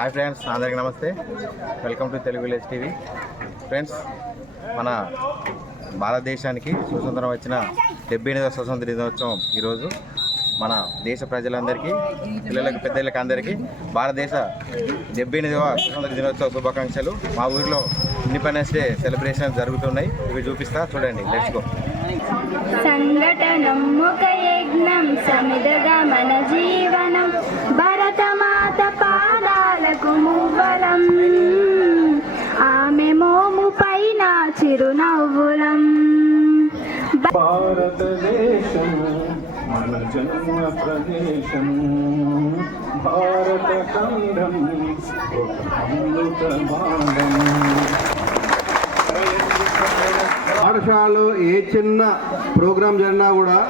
Hi friends, అందరికీ నమస్తే. Welcome to Telugu village TV. Friends, మన భారతదేశానికి స్వతంత్రం వచ్చిన 78వ స్వతంత్ర దినోత్సవం ఈరోజు. మన దేశ ప్రజలందరికీ, పిల్లలకి పెద్దలకి అందరికీ భారతదేశ 78వ స్వతంత్ర దినోత్సవ శుభాకాంక్షలు. మా ఊరిలో ఇండిపెండెన్స్ డే సెలబ్రేషన్ జరుగుతున్నాయి. ఇవి చూపిస్తా, చూడండి. Let's go. సంఘటనం ముఖ యజ్ఞం సమిదగా మన జీవనం, భరతమాత పాదాలకు మూవలం, ఆమె మోము పైన చిరునవ్వులం. భారతదేశం మన జన్మ ప్రదేశం, భారత ఖండం ఒక అమృత భాండం. పాఠశాలలో ఏ చిన్న ప్రోగ్రాం జరిగినా కూడా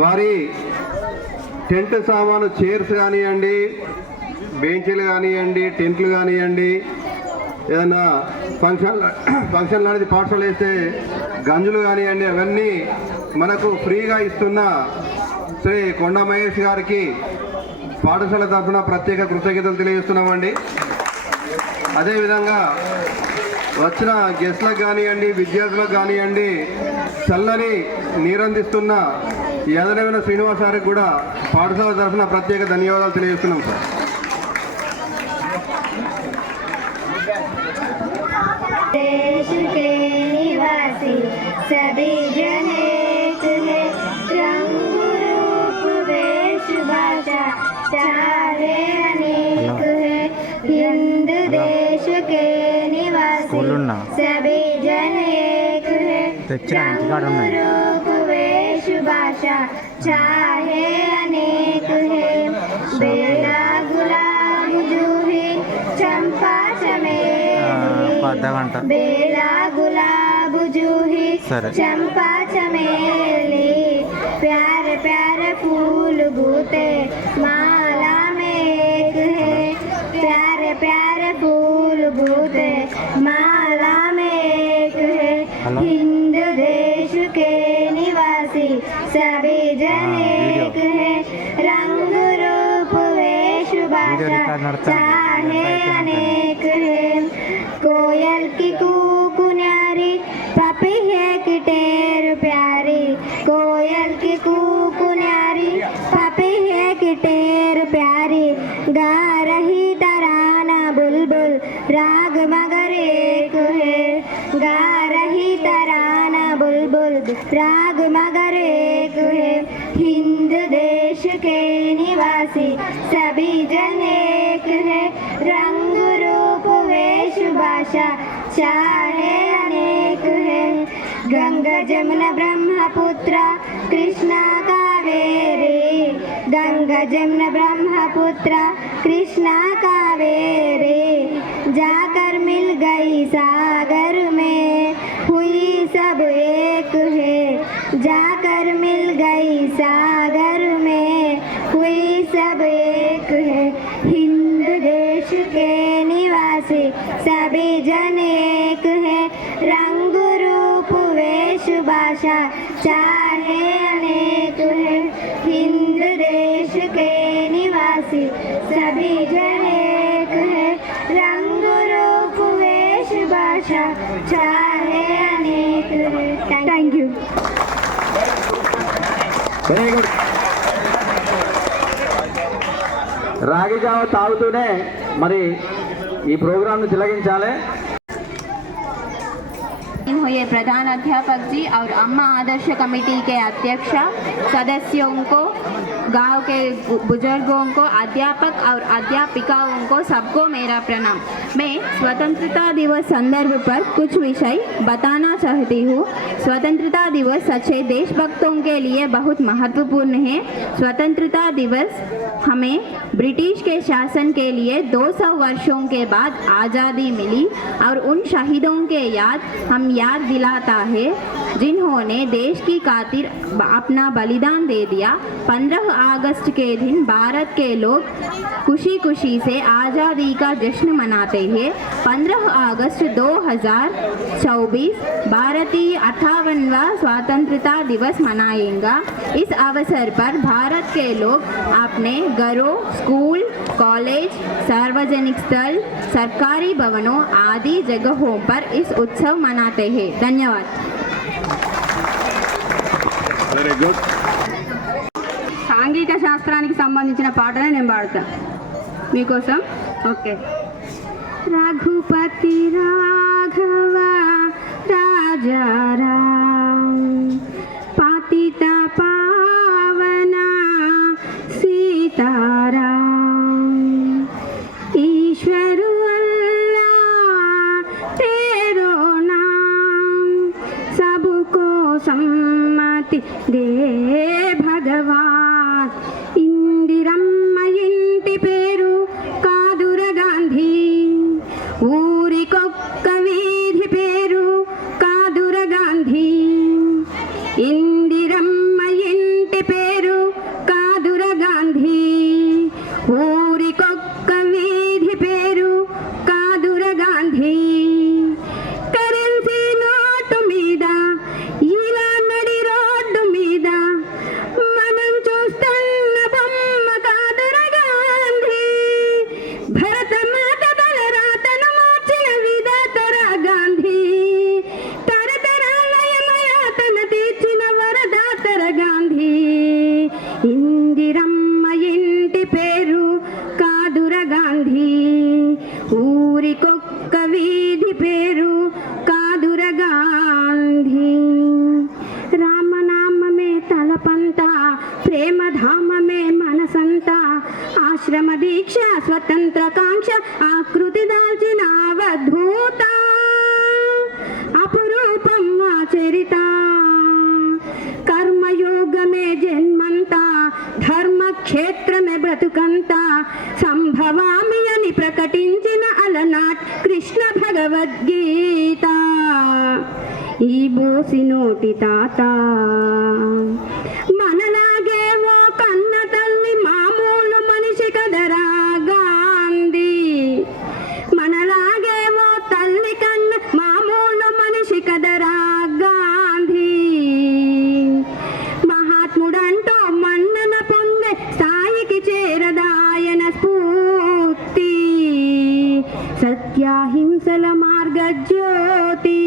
వారి టెంట్ సామాను, చైర్స్ కానివ్వండి, బెంచీలు కానివ్వండి, టెంట్లు కానివ్వండి, ఏదైనా ఫంక్షన్ లాంటిది పాఠశాల వేస్తే గంజులు కానివ్వండి, అవన్నీ మనకు ఫ్రీగా ఇస్తున్న శ్రీ కొండ మహేష్ గారికి పాఠశాల తరఫున ప్రత్యేక కృతజ్ఞతలు తెలియజేస్తున్నామండి. అదేవిధంగా వచ్చిన గెస్ట్లకు కానివ్వండి, విద్యార్థులకు కానివ్వండి, చల్లని నీరందిస్తున్న యదనవీన శ్రీనివాస్ గారికి కూడా పాఠశాల తరఫున ప్రత్యేక ధన్యవాదాలు తెలియజేస్తున్నాం సార్. देश के निवासी सभी जन एक है, रंग रूप वेश भाषा चाहे अनेक है. हिंद देश के निवासी सभी जन एक है, रंग रूप वेश भाषा चाहे अनेक है. बेला गुलाब जूही चंपा चमेली, बेला गुलाब जूही चंपा चमेली, प्यारे प्यारे फूल बूटे माला में एक है, प्यारे प्यारे फूल बूटे माला में एक है. हिंद देश के निवासी सभी जन एक है, रंग रूप वेश भाषा चाहे अनेक है. कोयल की कूकू न्यारी, पपी है कि टेर प्यारी, कोयल की कूकू न्यारी, पपी है कि टेर प्यारी. गा रही तराना बुलबुल राग मगर एक है, गा रही तराना बुलबुल राग मगर एक है. हिंद देश के निवासी सभी जन एक है, रंग रूप वेश भाषा चाहे अनेक है. गंगा जमुना ब्रह्मपुत्र कृष्णा कावेरी, गंगा जमुना ब्रह्मपुत्र कृष्णा कावेरी, जाकर मिल गई सागर में हुई सब एक है, जाकर मिल गई सागर में हुई सब एक है. हिंद देश के निवासी सभी जन एक है, रंग रूप वेश भाषा चाहे अनेक है. हिंद देश के निवासी सभी जन एक है, रंग रूप वेश भाषा चाहे अनेक है. Thank you. Very good. రాగి జావ తాగుతూనే మరి ఈ ప్రోగ్రాంను తిలగించాలి. हुए प्रधान अध्यापक जी और अम्मा आदर्श कमेटी के अध्यक्ष सदस्यों को, गांव के बुजुर्गों को, अध्यापक और अध्यापिकाओं को सबको मेरा प्रणाम. मैं स्वतंत्रता दिवस संदर्भ पर कुछ विषय बताना चाहती हूँ. स्वतंत्रता दिवस सच्चे देशभक्तों के लिए बहुत महत्वपूर्ण है. स्वतंत्रता दिवस हमें ब्रिटिश के शासन के लिए 200 वर्षों के बाद आज़ादी मिली और उन शहीदों के याद दिलाता है. जिन्होंने देश की खातिर अपना बलिदान दे दिया। 15 अगस्त के दिन भारत के लोग खुशी खुशी से आज़ादी का जश्न मनाते हैं। 15 अगस्त 2024 भारतीय 58वां स्वतंत्रता दिवस मनाएगा। इस अवसर पर भारत के लोग अपने घरों, स्कूल, कॉलेज, सार्वजनिक स्थल, सरकारी भवनों आदि जगहों पर इस उत्सव मनाते हैं। धन्यवाद। Very good. సాంఘిక శాస్త్రానికి సంబంధించిన పాటనే నేను పాడతా మీకోసం. ఓకే. రఘుపతి రాఘవ రాజారాం పతిత పావన సీతారాం ఈశ్వరు అల్లాహ్ तेरो नाम सबको सम्मति दे भगवान. ఇందిరమ్మ ఇంటి పేరు కాదుర గాంధీ, ఊరికొక్క వీధి పేరు కాదుర గాంధీ. ఇందిరమ్మ ఇంటి పేరు కాదుర గాంధీ, ఊరికొక్క వీధి పేరు కాదుర గాంధీ. కరెన్సీ నోటు మీద ఇలా నడి రోడ్డు మీద మనం చూస్తున్న బొమ్మ కాదుర గాంధీ. భరత మాత తలరాతను మార్చిన విధాతర గాంధీ. తరతరాల యమయాతన తీర్చిన వరదాతర గాంధీ. ఇందిరమ్మ ఇంటి పేరు కాదుర గాంధీ, ఊరికొక్క వీధి పేరు కాదుర గాంధీ. రామనామమే తలపంతా, ప్రేమధామమే మనసంతా. ఆశ్రమ దీక్ష స్వతంత్ర కాంక్ష ఆకృతి దాల్చిన అవధూత. అపురూపం ఆచరిత కర్మయోగమే జన్మంతా. ధర్మక్షేత్రమే బ్రతుకంతా. సంభవామి అని ప్రకటించిన అలనాట్ కృష్ణ భగవద్గీత. ఈ బోసి నోటి తాత మనలాగే ఓ కన్న తల్లి మామూలు మనిషి కదరా గాంధీ. మనలాగే ఓ తల్లి కన్న మామూలు మనిషి కదరా గాంధీ. మహాత్ముడంటూ మన్నన పొందే స్థాయికి చేరదాయన స్ఫూర్తి. సత్యాహింసల మార్గజ్యోతి,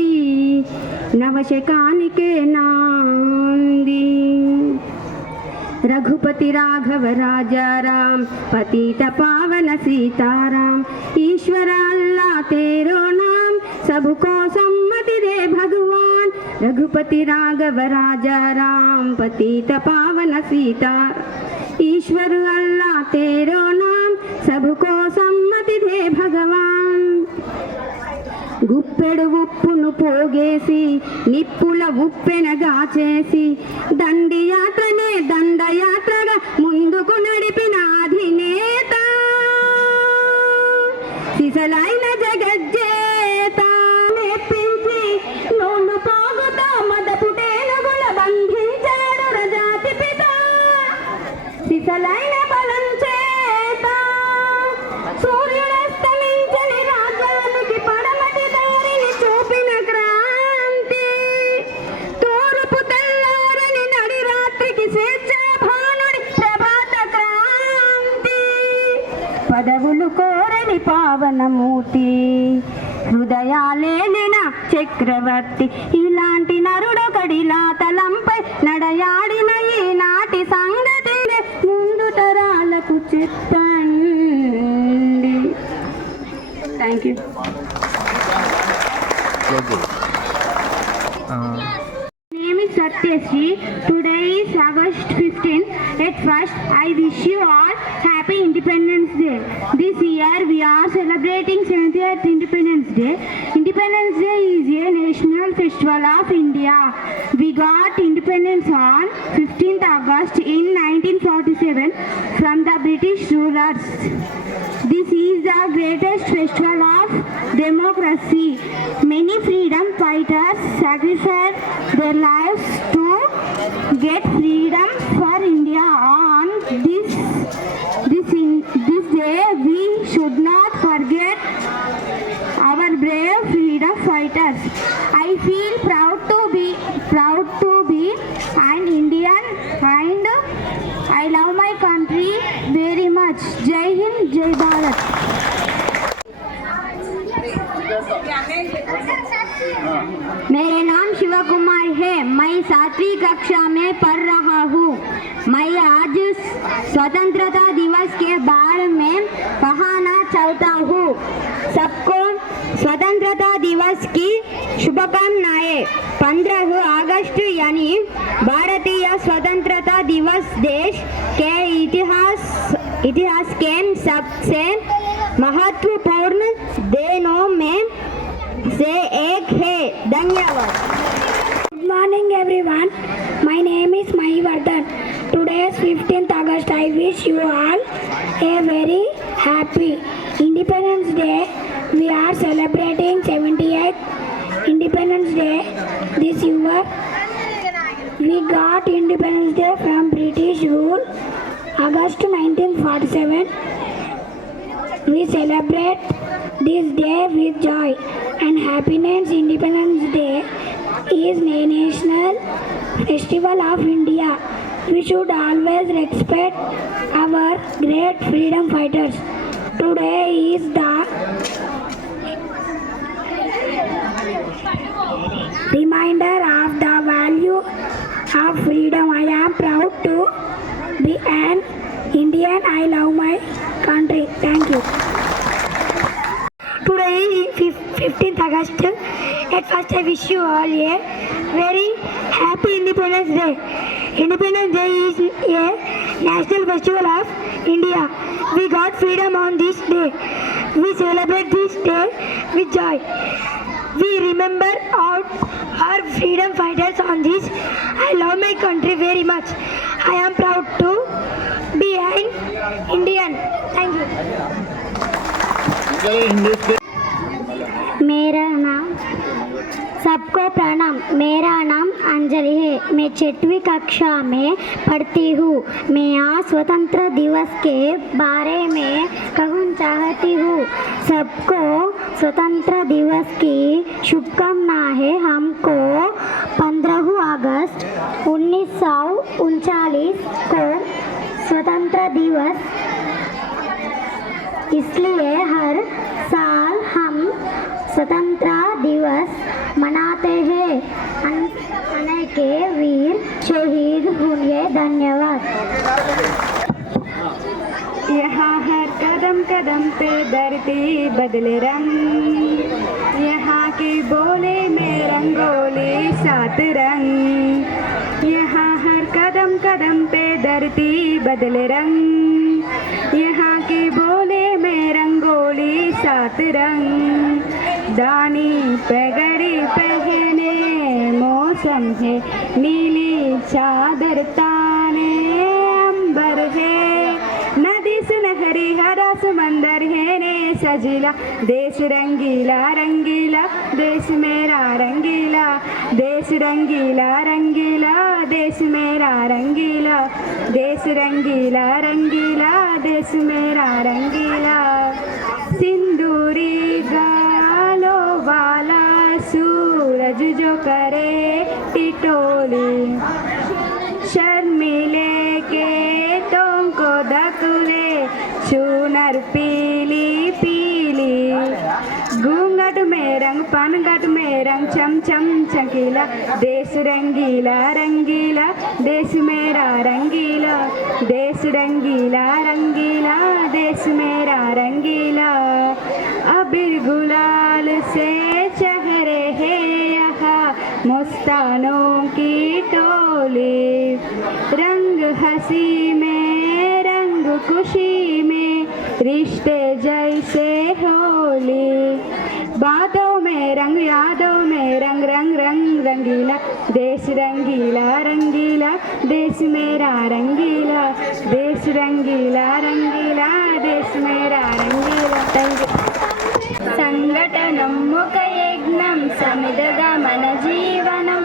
నవశకానికే నాంది. रघुपति राघव राजा राम पतित पावन सीताराम. ईश्वर अल्लाह तेरो नाम सबको सम्मति दे भगवान. रघुपति राघव राजा राम पतित पावन सीता. ईश्वर अल्लाह तेरो नाम सबको सम्मति दे भगवान. గుప్పెడు ఉప్పును పోగేసి నిప్పుల ఉప్పెనగా చేసి దండి యాత్రనే దండయాత్రగా ముందుకు నడిపిన అధినేత. సిసలైన జగజ్జేత మెప్పించి నోళ్ళు పోగుతో మదపుటేనుగుల బంధించాడు రజాతి పిత. సిసలైన బలం చేత సూర్యుడస్తమించని రాజ్యానికి పడమటి దారిని చూపిన క్రాంతి. తూర్పు తెల్లారని నడి రాత్రికి స్వేచ్ఛా భానుడి ప్రభాత క్రాంతి. పదవులు కోరని పావనమూర్తి, హృదయాలేలిన చక్రవర్తి. ఇలాంటి నరుడొకడిలా తలంపై నడయాడిన ఈనాటి సంగతి ముందు తరాలకు చెప్పండి. Thank you. Name is Satyasri. Today is August 15. At first, I wish you all Happy Independence Day. This year, we are celebrating 70th Independence Day. Independence Day is a national festival of India. We got independence on 15th August in 1947 from the British rulers. This is the greatest festival of democracy. Many freedom fighters sacrificed their lives to get freedom for India. On this day, we should not forget our brave freedom fighters. I feel proud to be an Indian, and I love my country very much. Jai Hind, Jai Bharat. मेरा नाम शिवा कुमार है। मैं 7वीं कक्षा में पढ़ रहा हूँ। मैं आज स्वतंत्रता दिवस के बारे में कहना चाहता हूँ। सबको स्वतंत्रता दिवस की शुभकामनाएं। 15 अगस्त यानी भारतीय स्वतंत्रता दिवस देश के इतिहास के सबसे महत्वपूर्ण दिनों में से एक है। धन्यवाद। Good morning everyone. My name is Mahivardhan. Today is 15th August. I wish you all a very happy Independence Day. We are celebrating 78th Independence Day this year. We got Independence Day from British rule, August 1947. We celebrate this day with joy and happiness. Independence Day is a national festival of India. We should always respect our great freedom fighters. Today is the reminder of the value of freedom. I am proud to be an Indian. I love my country. Thank you. Today is 15th August. At first I wish you all a very happy Independence Day. Independence Day is a national festival of India. We got freedom on this day. We celebrate this day with joy. We remember our freedom fighters on this. I love my country very much. I am proud to be an Indian. Thank you. मेरा नाम सबको प्रणाम। मेरा नाम अंजलि है। मैं 6वीं कक्षा में पढ़ती हूँ। मैं आज स्वतंत्र दिवस के बारे में कहना चाहती हूँ। सबको स्वतंत्र दिवस की शुभकामनाएं। हमको 15 अगस्त 1939 को स्वतंत्र दिवस, इसलिए हर साल हम स्वतंत्रता दिवस मनाते हैं। अनेक वीर शहीद हुए। धन्यवाद। यहाँ हर कदम कदम पे धरती बदले रंग, यहाँ की बोले में रंगोली 7 रंग। यहाँ हर कदम कदम पे धरती बदले रंग, यहाँ की बोले में रंगोली 7 रंग। दानी पगड़ी पहने मौसम है नीली चादर ताने अंबर है, नदी सुनहरी हरा समंदर है ने सजीला। देश रंगीला रंगीला देश मेरा रंगीला, देश रंगीला रंगीला देश मेरा रंगीला, देश रंगीला रंगीला देश मेरा रंगीला। सिंदूरी गालों वाला सूरज जो करे टिटोली, शर्मिले के तुमको दकुले चूनर पीली पीली। घूंघट में रंग पनघट में रंग चम चम चकीला, देश रंगीला रंगीला देश मेरा रंगीला, देश रंगीला रंगीला देश मेरा रंगीला। अबीर गुलाल से चेहरे हैं यहाँ मस्तानों की टोली, रंग हंसी में रंग खुशी में रिश्ते जैसे होली। बातों में रंग यादों में रंग रंग रंग रंगीला देश रंगीला रंगीला देश मेरा रंगीला देश रंगीला रंगीला देश मेरा रंगीला సంఘటనం ఒక యజ్ఞం సమిదగా మన జీవనం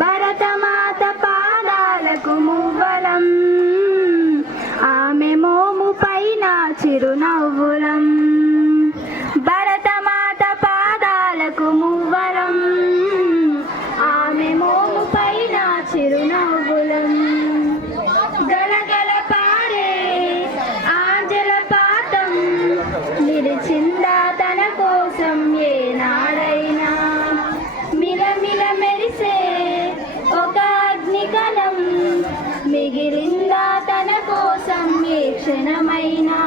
భరతమాత పాదాలకు మువ్వలం ఆమె మోము పైన చిరునవ్వులం భరతమాత పాదాలకు మువ్వలం ఆమె మోము పైన చిరునవ్వులం గలగల పారే ఆ జలపాతం నిలిచిందా తన కోసం ఏనాడైనా మిలమిల మెరిసే ఒక అగ్నికణం మిగిలిందా తన కోసం ఏ క్షణమైనా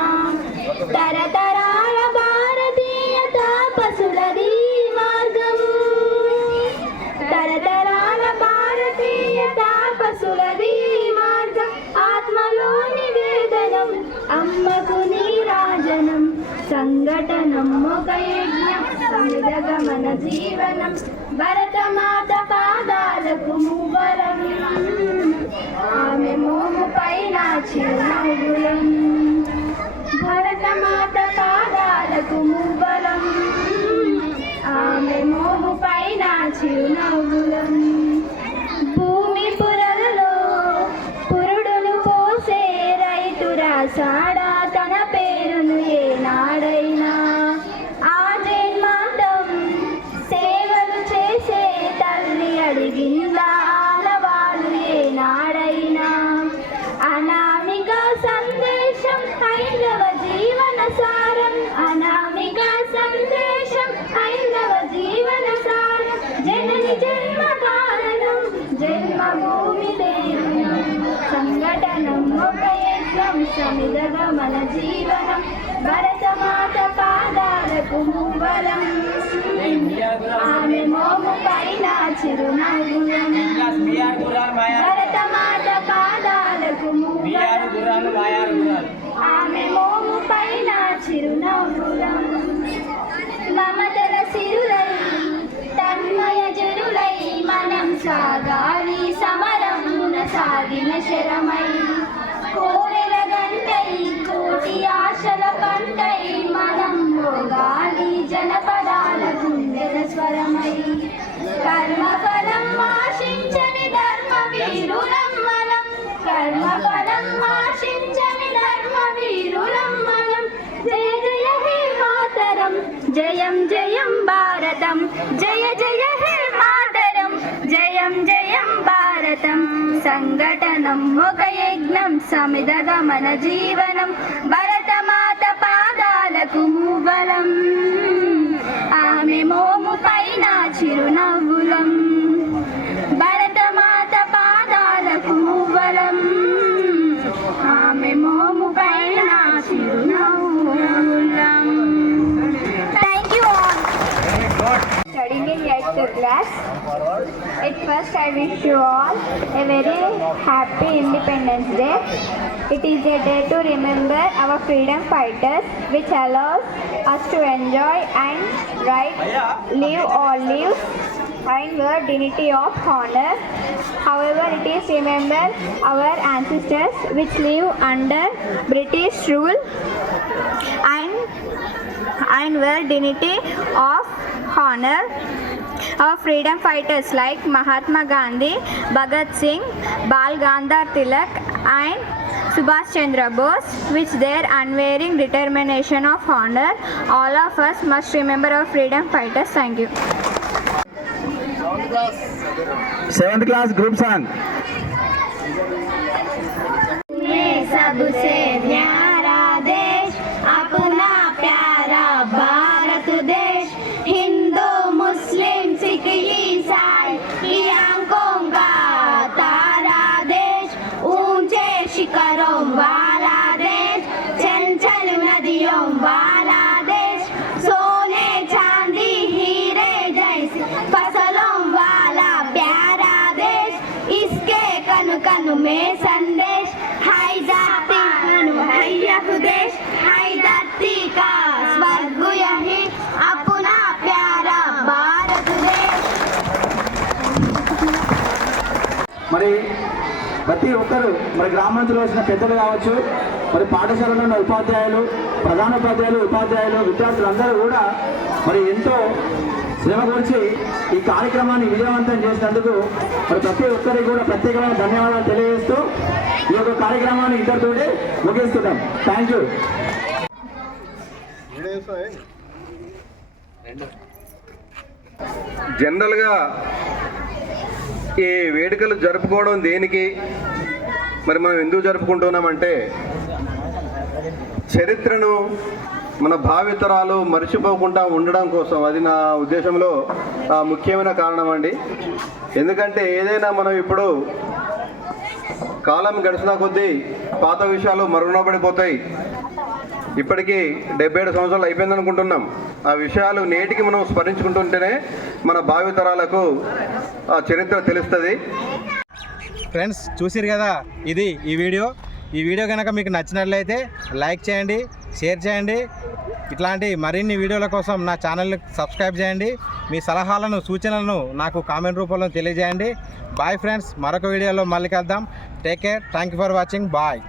తరతరాల భారతీయ తాపసులది మార్గం తరతరాల భారతీయ తాపసులది మార్గం ఆత్మలోని వేదనం అమ్మకు నీరాజనం సంఘటనం ఒక యజ్ఞం సమిదగా మన జీవనం భరతమాత పాదాలకు మువ్వలం ఆమె మోము పైన చిరునవ్వులం భరతమాత పాదాలకు మువ్వలం ఆమె మోము పైన చిరునవ్వులం భూమి పురలలో పురుడును పోసే రైతు రాసాడా తన పేరును ఏనాడైనా ఆ జన్మాంతం సేవలు చేసే తల్లి అడిగిందా ఆనవాళ్ళు ఏనాడైనా అనామిక సందేశం హైందవ జీవన సారం అనామిక సందేశం హైందవ జీవన సారం జనని జన్మ కారణం జన్మభూమి దేవనం సంఘటనం ఒక యజ్ఞం సమిదగా మన జీవనం భరతమాత పాదాలకు మువ్వలం ఆమె మోము పైన చిరునవ్వులం భరతమాత పాదాలకు మువ్వలం ఆమె మోము పైన చిరునవ్వులం మమతల సిరులై తన్మయ జనులై మనం సాగాలి సమరమున సాగిన శరమై కోరెల గంటై కోటి ఆశల పంటై మనం మోగాలి జనపదాల గుండెల స్వరమై కర్మఫలం ఆశించని ధర్మ వీరులం మనం కర్మఫలం ఆశించని ధర్మ వీరులం మనం జయ జయ హే మాతరం జయం జయం భారతం జయ జయ హే మాతరం జయం జయం భారతం సంఘటనం ఒక యజ్ఞం సమిదగా మన జీవనం భరతమాత పాదాలకు మువ్వలం ఆమె మోము పైన చిరునవ్వులం భరతమాత పాదాలకు మువ్వలం ఆమె మోము పైన చిరునవ్వులం. Thank you all. Studying in 8th class. At first I wish you all a very happy Independence Day. It is a day to remember our freedom fighters which allows us to enjoy and live our lives and the dignity of honor. However, it is remember our ancestors which live under British rule and were dignity of honor. Our freedom fighters like Mahatma Gandhi, Bhagat Singh, Bal Gandhar Tilak and Subhash Chandra Bose, which their unwavering determination of honor. All of us must remember our freedom fighters. Thank you. 7th class group song. मैं सबसे न्यारा देश अपना प्यारा भारत देश हिंदू मुस्लिम सिख ईसाई की आंखों का तारा देश ऊंचे शिखरों वाला देश चंचल नदियों वाला देश सोने चांदी हीरे जैसे फसलों वाला प्यारा देश इसके कन कन में संदेश हाय जाति है यह देश हाय धरती का स्वर्ग यही अपना प्यारा మరి ప్రతి ఒక్కరు మరి గ్రామాంతరంలో వచ్చిన పెద్దలు కావచ్చు, మరి పాఠశాలలో ఉన్న ఉపాధ్యాయులు, ప్రధానోపాధ్యాయులు, ఉపాధ్యాయులు, విద్యార్థులందరూ కూడా మరి ఎంతో శ్రమ గురించి ఈ కార్యక్రమాన్ని విజయవంతం చేసినందుకు మరి ప్రతి ఒక్కరికి కూడా ప్రత్యేకమైన ధన్యవాదాలు తెలియజేస్తూ ఈ యొక్క కార్యక్రమాన్ని ఇంతటితోటి ముగిస్తున్నాం. Thank you. జనరల్గా ఈ వేడుకలు జరుపుకోవడం దేనికి, మరి మనం ఎందుకు జరుపుకుంటున్నామంటే చరిత్రను మన భావితరాలు మర్చిపోకుండా ఉండడం కోసం. అది నా ఉద్దేశంలో ముఖ్యమైన కారణం అండి. ఎందుకంటే ఏదైనా మనం ఇప్పుడు కాలం గడిచిన కొద్దీ పాత విషయాలు మరుగునపడిపోతాయి. ఇప్పటికీ 77 సంవత్సరాలు అయిపోయింది అనుకుంటున్నాం. ఆ విషయాలు నేటికి మనం స్మరించుకుంటుంటేనే మన భావితరాలకు ఆ చరిత్ర తెలుస్తుంది. ఫ్రెండ్స్ చూసిరు కదా, ఇది ఈ వీడియో కనుక మీకు నచ్చినట్లయితే లైక్ చేయండి, షేర్ చేయండి. ఇట్లాంటి మరిన్ని వీడియోల కోసం నా ఛానల్ని సబ్స్క్రైబ్ చేయండి. మీ సలహాలను, సూచనలను నాకు కామెంట్ రూపంలో తెలియజేయండి. బాయ్ ఫ్రెండ్స్, మరొక వీడియోలో మళ్ళీ కలుద్దాం. Take care. Thank you for watching. Bye.